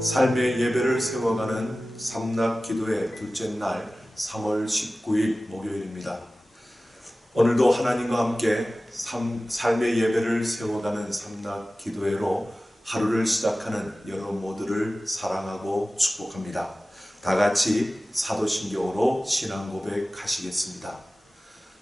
삶의 예배를 세워가는 삼락기도의 둘째 날 3월 19일 목요일입니다. 오늘도 하나님과 함께 삶의 예배를 세워가는 삼락기도회로 하루를 시작하는 여러분 모두를 사랑하고 축복합니다. 다 같이 사도신경으로 신앙 고백하시겠습니다.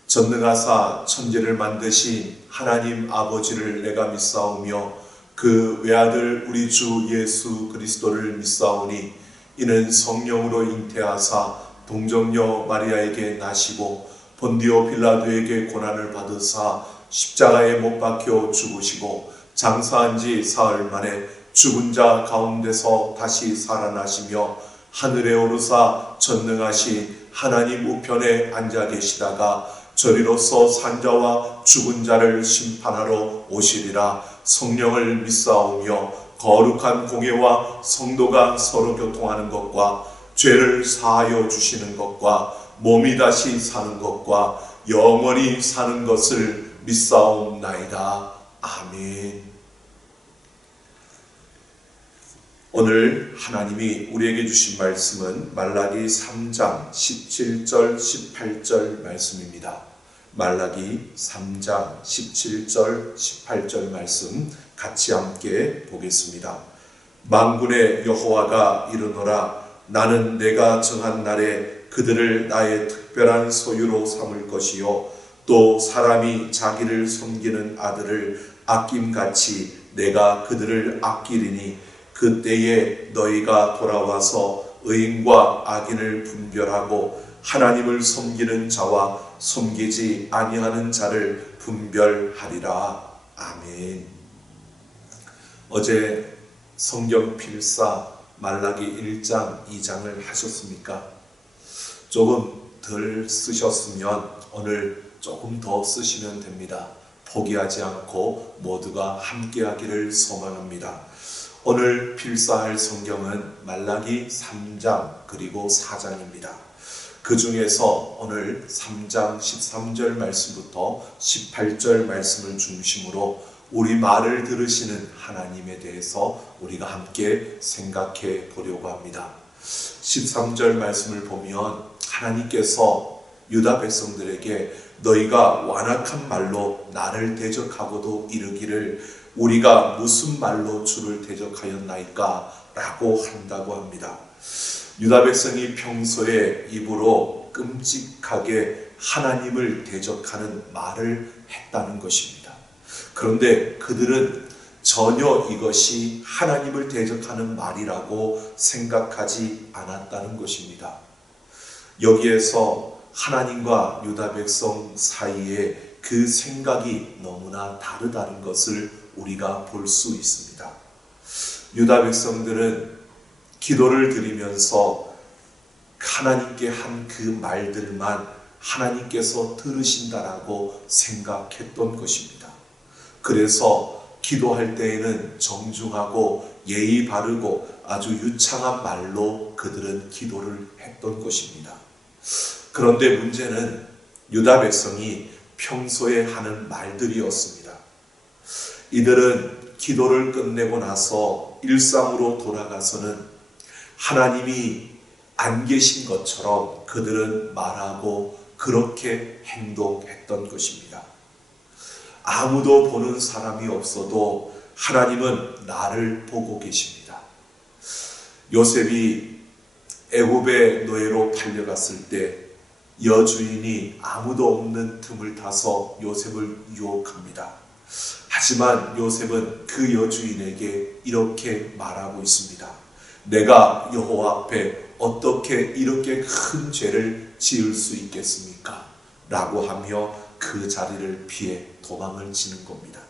전능하사 천지를 만드신 하나님 아버지를 내가 믿사오며 그 외아들 우리 주 예수 그리스도를 믿사오니 이는 성령으로 잉태하사 동정녀 마리아에게 나시고 본디오 빌라도에게 고난을 받으사 십자가에 못 박혀 죽으시고 장사한 지 사흘 만에 죽은 자 가운데서 다시 살아나시며 하늘에 오르사 전능하신 하나님 우편에 앉아 계시다가 저리로서 산자와 죽은 자를 심판하러 오시리라. 성령을 믿사오며 거룩한 공예와 성도가 서로 교통하는 것과 죄를 사하여 주시는 것과 몸이 다시 사는 것과 영원히 사는 것을 믿사옵나이다. 아멘. 오늘 하나님이 우리에게 주신 말씀은 말라기 3장 17절 18절 말씀입니다. 말라기 3장 17절 18절 말씀 같이 함께 보겠습니다. 만군의 여호와가 이르노라. 나는 내가 정한 날에 그들을 나의 특별한 소유로 삼을 것이요 또 사람이 자기를 섬기는 아들을 아낌같이 내가 그들을 아끼리니 그때에 너희가 돌아와서 의인과 악인을 분별하고 하나님을 섬기는 자와 섬기지 아니하는 자를 분별하리라. 아멘. 어제 성경 필사 말라기 1장 2장을 하셨습니까? 조금 덜 쓰셨으면 오늘 조금 더 쓰시면 됩니다. 포기하지 않고 모두가 함께하기를 소망합니다. 오늘 필사할 성경은 말라기 3장 그리고 4장입니다. 그 중에서 오늘 3장 13절 말씀부터 18절 말씀을 중심으로 우리 말을 들으시는 하나님에 대해서 우리가 함께 생각해 보려고 합니다. 13절 말씀을 보면 하나님께서 유다 백성들에게 너희가 완악한 말로 나를 대적하고도 이르기를 우리가 무슨 말로 주를 대적하였나이까? 라고 한다고 합니다. 유다 백성이 평소에 입으로 끔찍하게 하나님을 대적하는 말을 했다는 것입니다. 그런데 그들은 전혀 이것이 하나님을 대적하는 말이라고 생각하지 않았다는 것입니다. 여기에서 하나님과 유다 백성 사이에 그 생각이 너무나 다르다는 것을 우리가 볼 수 있습니다. 유다 백성들은 기도를 드리면서 하나님께 한 그 말들만 하나님께서 들으신다라고 생각했던 것입니다. 그래서 기도할 때에는 정중하고 예의 바르고 아주 유창한 말로 그들은 기도를 했던 것입니다. 그런데 문제는 유다 백성이 평소에 하는 말들이었습니다. 이들은 기도를 끝내고 나서 일상으로 돌아가서는 하나님이 안 계신 것처럼 그들은 말하고 그렇게 행동했던 것입니다. 아무도 보는 사람이 없어도 하나님은 나를 보고 계십니다. 요셉이 애굽의 노예로 팔려갔을 때 여주인이 아무도 없는 틈을 타서 요셉을 유혹합니다. 하지만 요셉은 그 여주인에게 이렇게 말하고 있습니다. 내가 여호와 앞에 어떻게 이렇게 큰 죄를 지을 수 있겠습니까? 라고 하며 그 자리를 피해 도망을 치는 겁니다.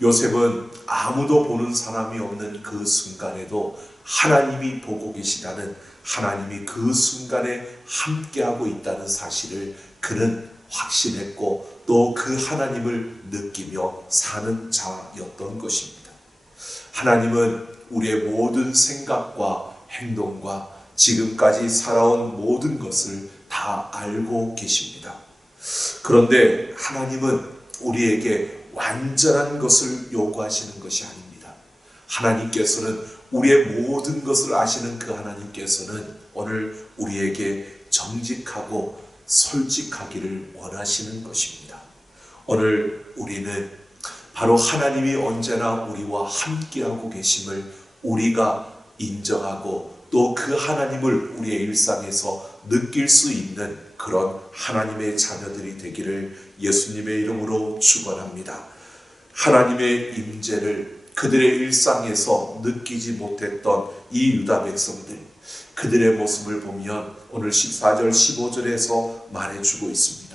요셉은 아무도 보는 사람이 없는 그 순간에도 하나님이 보고 계시다는, 하나님이 그 순간에 함께하고 있다는 사실을 그는 확신했고 또 그 하나님을 느끼며 사는 자였던 것입니다. 하나님은 우리의 모든 생각과 행동과 지금까지 살아온 모든 것을 다 알고 계십니다. 그런데 하나님은 우리에게 완전한 것을 요구하시는 것이 아닙니다. 하나님께서는 우리의 모든 것을 아시는 그 하나님께서는 오늘 우리에게 정직하고 솔직하기를 원하시는 것입니다. 오늘 우리는 바로 하나님이 언제나 우리와 함께하고 계심을 우리가 인정하고 또 그 하나님을 우리의 일상에서 느낄 수 있는 그런 하나님의 자녀들이 되기를 예수님의 이름으로 축원합니다. 하나님의 임재를 그들의 일상에서 느끼지 못했던 이 유다 백성들, 그들의 모습을 보면 오늘 14절 15절에서 말해주고 있습니다.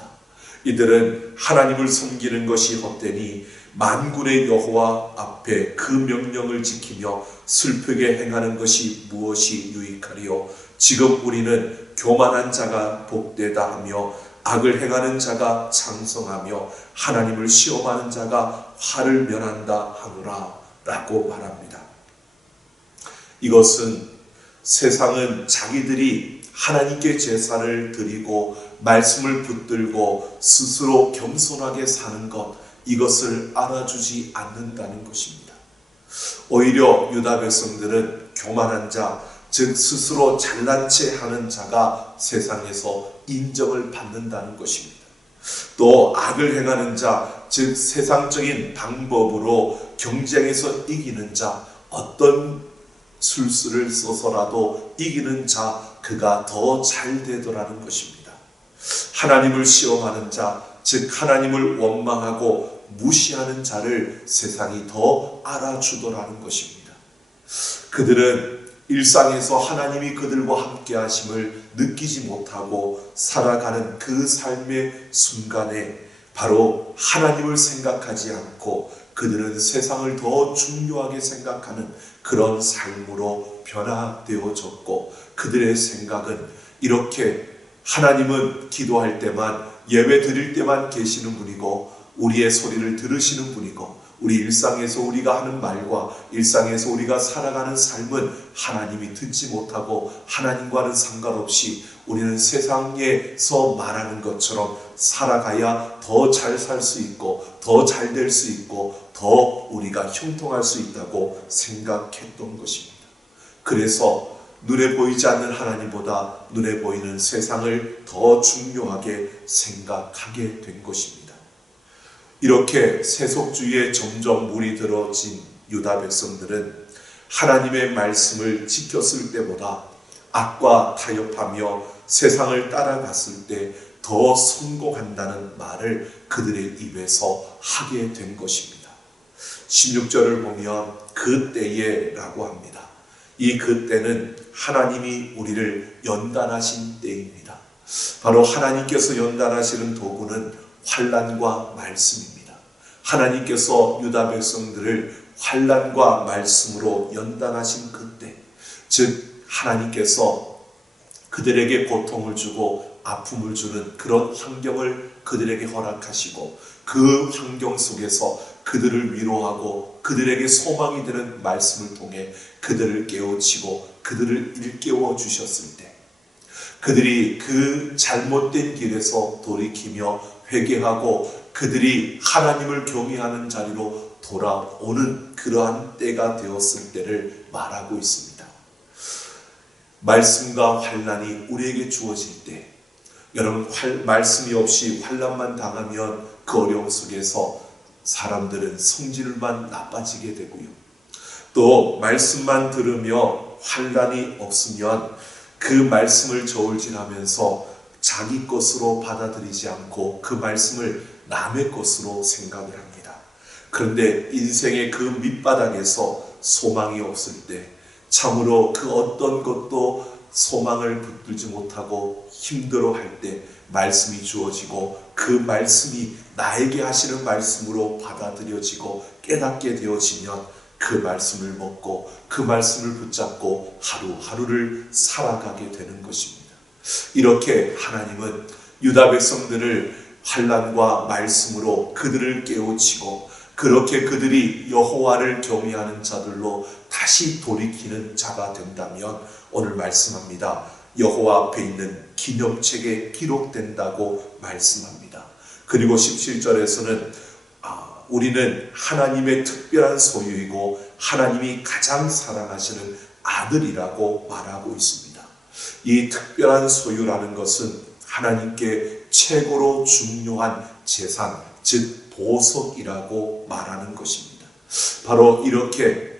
이들은 하나님을 섬기는 것이 헛되니 만군의 여호와 앞에 그 명령을 지키며 슬프게 행하는 것이 무엇이 유익하리요. 지금 우리는 교만한 자가 복되다 하며 악을 행하는 자가 장성하며 하나님을 시험하는 자가 화를 면한다 하노라 라고 말합니다. 이것은 세상은 자기들이 하나님께 제사를 드리고 말씀을 붙들고 스스로 겸손하게 사는 것, 이것을 알아주지 않는다는 것입니다. 오히려 유다 백성들은 교만한 자, 즉 스스로 잘난 체 하는 자가 세상에서 인정을 받는다는 것입니다. 또 악을 행하는 자, 즉 세상적인 방법으로 경쟁에서 이기는 자, 어떤 술수를 써서라도 이기는 자, 그가 더 잘 되더라는 것입니다. 하나님을 시험하는 자, 즉 하나님을 원망하고 무시하는 자를 세상이 더 알아주더라는 것입니다. 그들은 일상에서 하나님이 그들과 함께 하심을 느끼지 못하고 살아가는 그 삶의 순간에 바로 하나님을 생각하지 않고 그들은 세상을 더 중요하게 생각하는 그런 삶으로 변화되어졌고, 그들의 생각은 이렇게 하나님은 기도할 때만, 예배 드릴 때만 계시는 분이고 우리의 소리를 들으시는 분이고, 우리 일상에서 우리가 하는 말과 일상에서 우리가 살아가는 삶은 하나님이 듣지 못하고 하나님과는 상관없이 우리는 세상에서 말하는 것처럼 살아가야 더 잘 살 수 있고 더 잘 될 수 있고 더 우리가 형통할 수 있다고 생각했던 것입니다. 그래서 눈에 보이지 않는 하나님보다 눈에 보이는 세상을 더 중요하게 생각하게 된 것입니다. 이렇게 세속주의에 점점 물이 들어진 유다 백성들은 하나님의 말씀을 지켰을 때보다 악과 타협하며 세상을 따라갔을 때 더 성공한다는 말을 그들의 입에서 하게 된 것입니다. 16절을 보면 그때에 라고 합니다. 이 그때는 하나님이 우리를 연단하신 때입니다. 바로 하나님께서 연단하시는 도구는 환난과 말씀입니다. 하나님께서 유다 백성들을 환난과 말씀으로 연단하신 그때, 즉 하나님께서 그들에게 고통을 주고 아픔을 주는 그런 환경을 그들에게 허락하시고 그 환경 속에서 그들을 위로하고 그들에게 소망이 되는 말씀을 통해 그들을 깨우치고 그들을 일깨워 주셨을 때, 그들이 그 잘못된 길에서 돌이키며 회개하고 그들이 하나님을 경외하는 자리로 돌아오는 그러한 때가 되었을 때를 말하고 있습니다. 말씀과 환난이 우리에게 주어질 때, 여러분 말씀이 없이 환난만 당하면 그 어려움 속에서 사람들은 성질만 나빠지게 되고요. 또 말씀만 들으며 환난이 없으면 그 말씀을 저울질하면서 자기 것으로 받아들이지 않고 그 말씀을 남의 것으로 생각을 합니다. 그런데 인생의 그 밑바닥에서 소망이 없을 때, 참으로 그 어떤 것도 소망을 붙들지 못하고 힘들어할 때 말씀이 주어지고 그 말씀이 나에게 하시는 말씀으로 받아들여지고 깨닫게 되어지면 그 말씀을 먹고 그 말씀을 붙잡고 하루하루를 살아가게 되는 것입니다. 이렇게 하나님은 유다 백성들을 환난과 말씀으로 그들을 깨우치고 그렇게 그들이 여호와를 경외하는 자들로 다시 돌이키는 자가 된다면 오늘 말씀합니다. 여호와 앞에 있는 기념책에 기록된다고 말씀합니다. 그리고 17절에서는 우리는 하나님의 특별한 소유이고 하나님이 가장 사랑하시는 아들이라고 말하고 있습니다. 이 특별한 소유라는 것은 하나님께 최고로 중요한 재산, 즉 보석이라고 말하는 것입니다. 바로 이렇게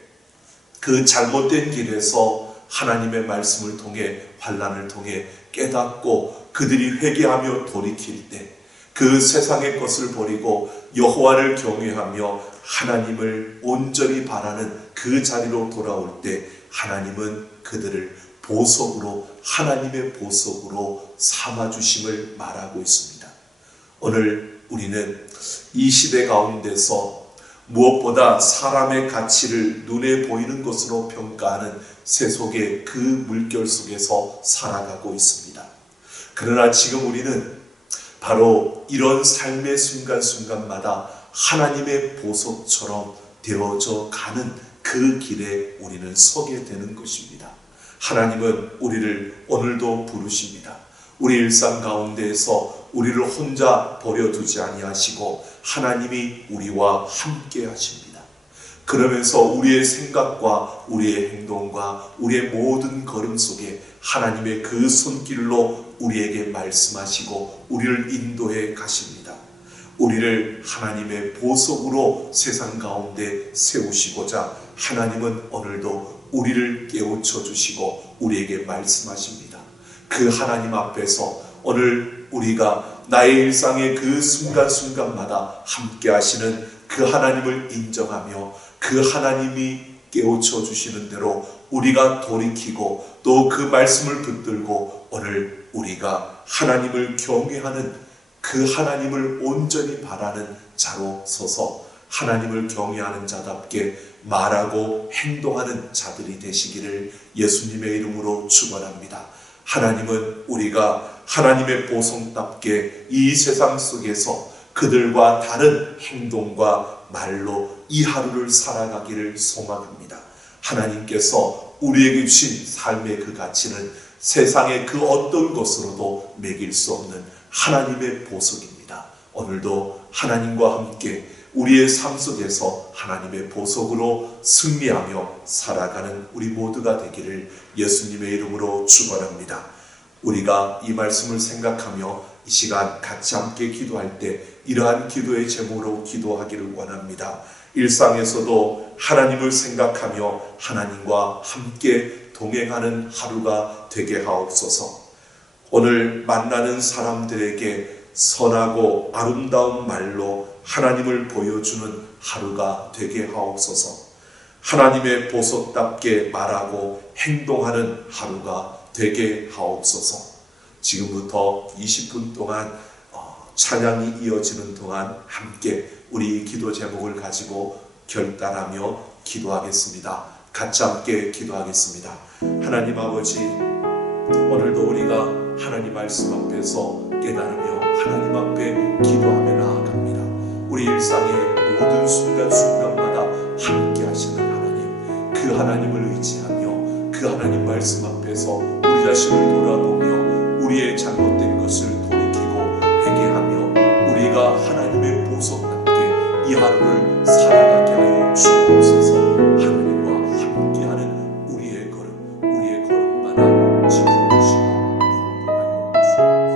그 잘못된 길에서 하나님의 말씀을 통해 환난을 통해 깨닫고 그들이 회개하며 돌이킬 때 그 세상의 것을 버리고 여호와를 경외하며 하나님을 온전히 바라는 그 자리로 돌아올 때 하나님은 그들을 보석으로, 하나님의 보석으로 삼아주심을 말하고 있습니다. 오늘 우리는 이 시대 가운데서 무엇보다 사람의 가치를 눈에 보이는 것으로 평가하는 세속의 그 물결 속에서 살아가고 있습니다. 그러나 지금 우리는 바로 이런 삶의 순간순간마다 하나님의 보석처럼 되어져 가는 그 길에 우리는 서게 되는 것입니다. 하나님은 우리를 오늘도 부르십니다. 우리 일상 가운데에서 우리를 혼자 버려두지 아니하시고 하나님이 우리와 함께 하십니다. 그러면서 우리의 생각과 우리의 행동과 우리의 모든 걸음 속에 하나님의 그 손길로 우리에게 말씀하시고 우리를 인도해 가십니다. 우리를 하나님의 보석으로 세상 가운데 세우시고자 하나님은 오늘도 우리를 깨우쳐 주시고 우리에게 말씀하십니다. 그 하나님 앞에서 오늘 우리가 나의 일상의 그 순간순간마다 함께 하시는 그 하나님을 인정하며 그 하나님이 깨우쳐 주시는 대로 우리가 돌이키고 또 그 말씀을 붙들고 오늘 우리가 하나님을 경외하는 그 하나님을 온전히 바라는 자로 서서 하나님을 경외하는 자답게 말하고 행동하는 자들이 되시기를 예수님의 이름으로 축원합니다. 하나님은 우리가 하나님의 보석답게 이 세상 속에서 그들과 다른 행동과 말로 이 하루를 살아가기를 소망합니다. 하나님께서 우리에게 주신 삶의 그 가치는 세상의 그 어떤 것으로도 매길 수 없는 하나님의 보석입니다. 오늘도 하나님과 함께 우리의 삶 속에서 하나님의 보석으로 승리하며 살아가는 우리 모두가 되기를 예수님의 이름으로 축원합니다. 우리가 이 말씀을 생각하며 이 시간 같이 함께 기도할 때 이러한 기도의 제목으로 기도하기를 원합니다. 일상에서도 하나님을 생각하며 하나님과 함께 동행하는 하루가 되게 하옵소서. 오늘 만나는 사람들에게 선하고 아름다운 말로 하나님을 보여주는 하루가 되게 하옵소서. 하나님의 보석답게 말하고 행동하는 하루가 되게 하옵소서. 지금부터 20분 동안 찬양이 이어지는 동안 함께 우리 기도 제목을 가지고 결단하며 기도하겠습니다. 같이 함께 기도하겠습니다. 하나님 아버지, 오늘도 우리가 하나님 말씀 앞에서 깨달으며 하나님 앞에 기도하며 나아갑니다. 우리 일상의 모든 순간순간마다 함께 하시는 하나님, 그 하나님을 의지하며 그 하나님 말씀 앞에서 우리 자신을 돌아보며 우리의 잘못된 것을 돌이키고 회개하며 우리가 하나님의 보석답게 이 하루를 살아가게 하여 주옵소서. 하나님과 함께하는 우리의 걸음마다 지켜주시고 인도하여 주옵소서.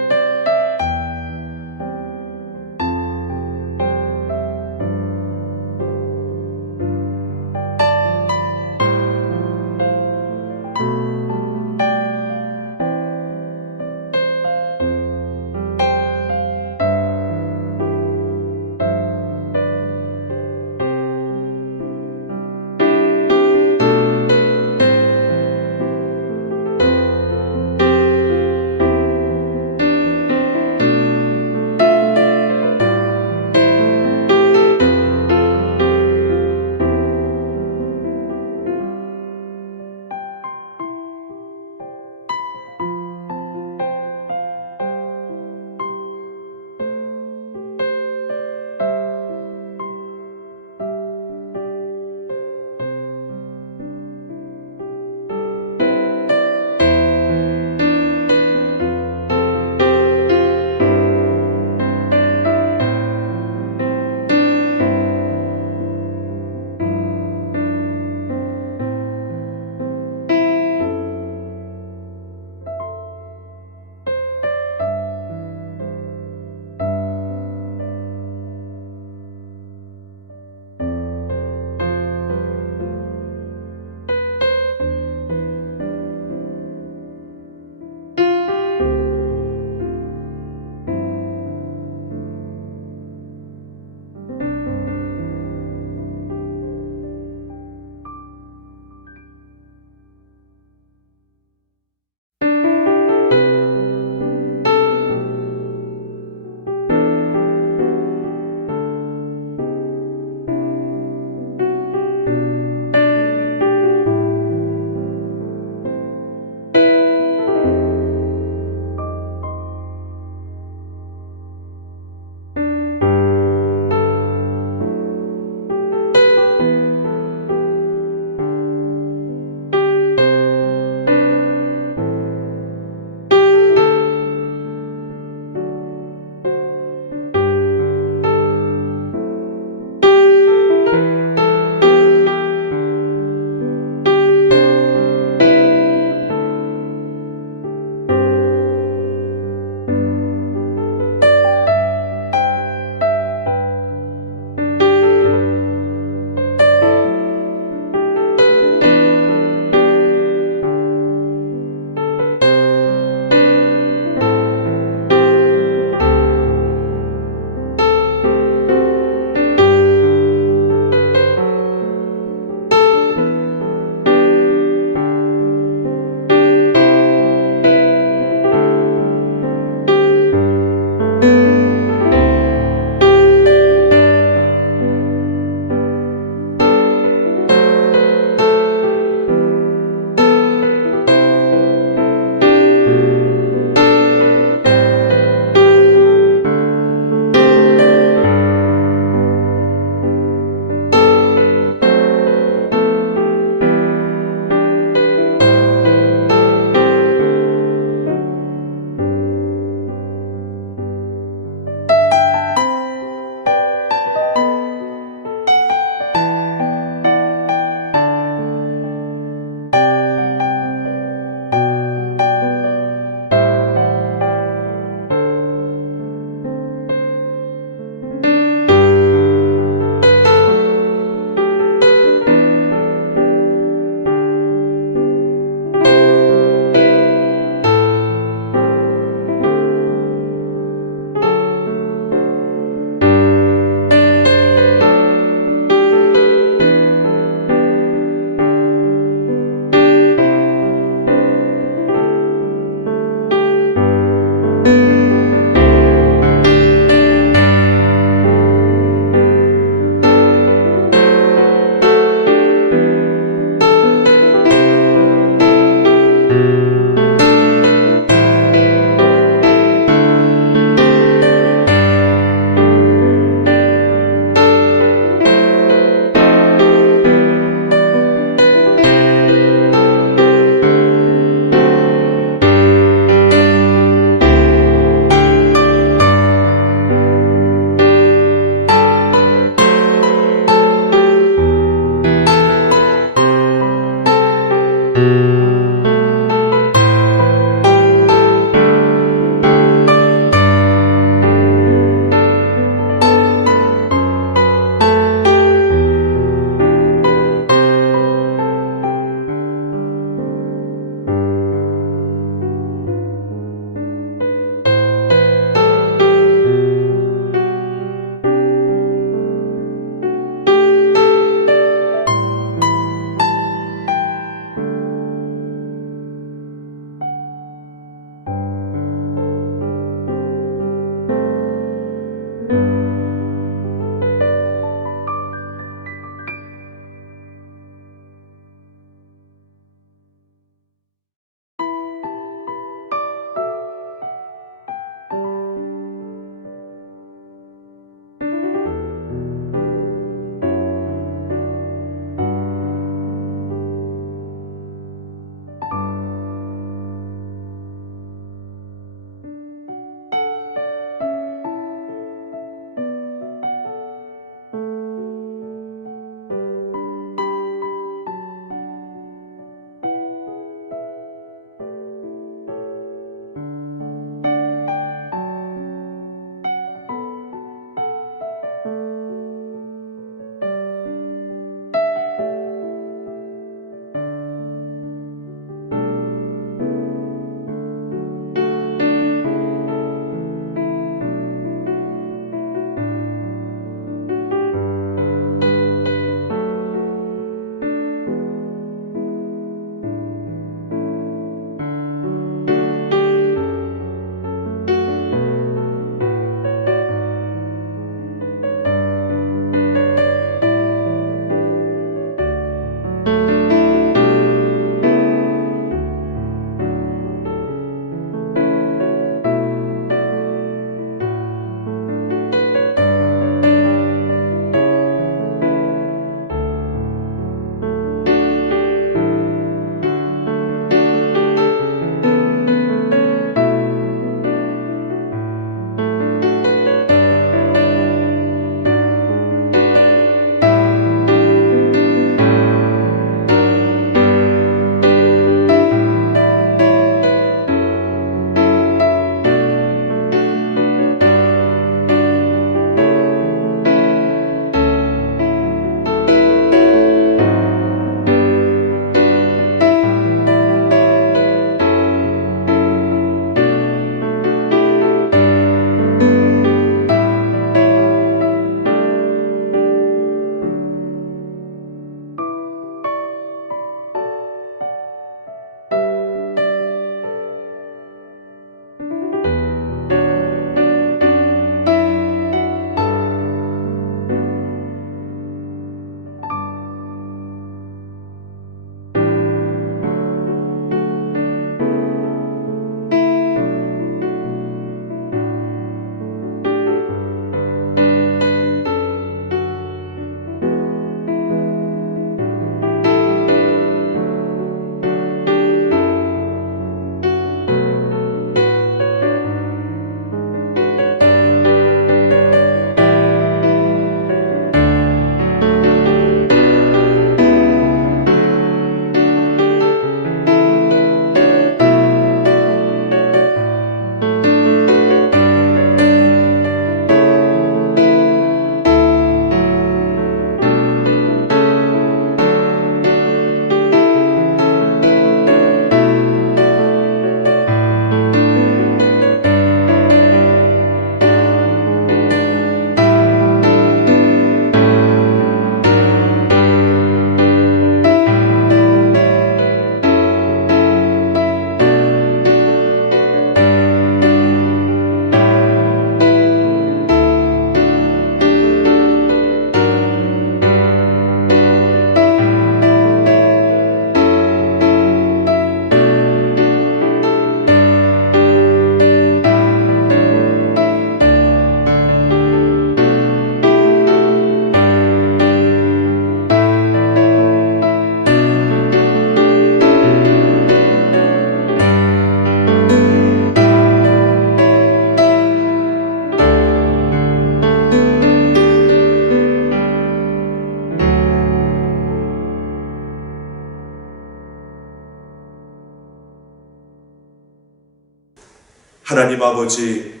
하나님 아버지,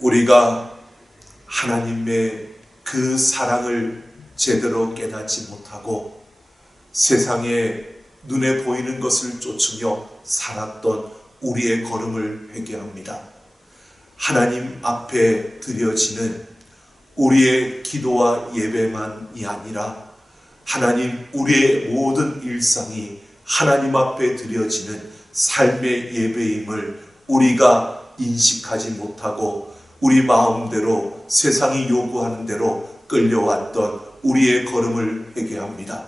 우리가 하나님의 그 사랑을 제대로 깨닫지 못하고 세상에 눈에 보이는 것을 쫓으며 살았던 우리의 걸음을 회개합니다. 하나님 앞에 드려지는 우리의 기도와 예배만이 아니라 하나님, 우리의 모든 일상이 하나님 앞에 드려지는 삶의 예배임을 우리가 인식하지 못하고 우리 마음대로 세상이 요구하는 대로 끌려왔던 우리의 걸음을 회개합니다.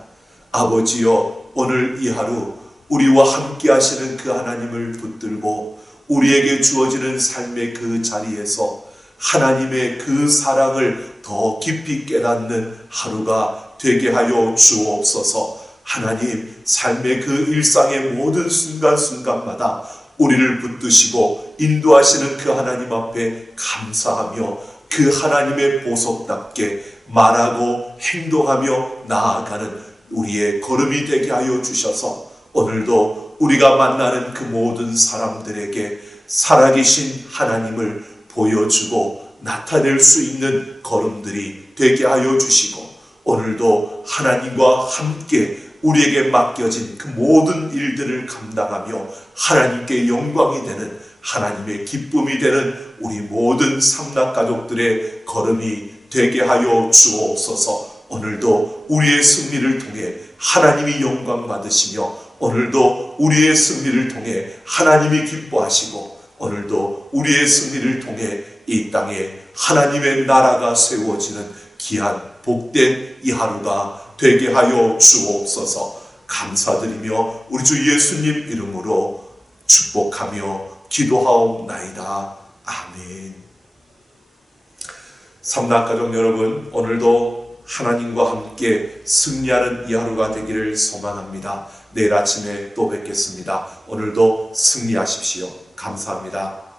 아버지여, 오늘 이 하루 우리와 함께 하시는 그 하나님을 붙들고 우리에게 주어지는 삶의 그 자리에서 하나님의 그 사랑을 더 깊이 깨닫는 하루가 되게 하여 주옵소서. 하나님, 삶의 그 일상의 모든 순간순간마다 우리를 붙드시고 인도하시는 그 하나님 앞에 감사하며 그 하나님의 보석답게 말하고 행동하며 나아가는 우리의 걸음이 되게 하여 주셔서 오늘도 우리가 만나는 그 모든 사람들에게 살아계신 하나님을 보여주고 나타낼 수 있는 걸음들이 되게 하여 주시고 오늘도 하나님과 함께 우리에게 맡겨진 그 모든 일들을 감당하며 하나님께 영광이 되는, 하나님의 기쁨이 되는 우리 모든 삼락가족들의 걸음이 되게 하여 주옵소서. 오늘도 우리의 승리를 통해 하나님이 영광 받으시며 오늘도 우리의 승리를 통해 하나님이 기뻐하시고 오늘도 우리의 승리를 통해 이 땅에 하나님의 나라가 세워지는 귀한 복된 이 하루가 되게 하여 주옵소서. 감사드리며 우리 주 예수님 이름으로 축복하며 기도하옵나이다. 아멘. 삼락가족 여러분, 오늘도 하나님과 함께 승리하는 이 하루가 되기를 소망합니다. 내일 아침에 또 뵙겠습니다. 오늘도 승리하십시오. 감사합니다.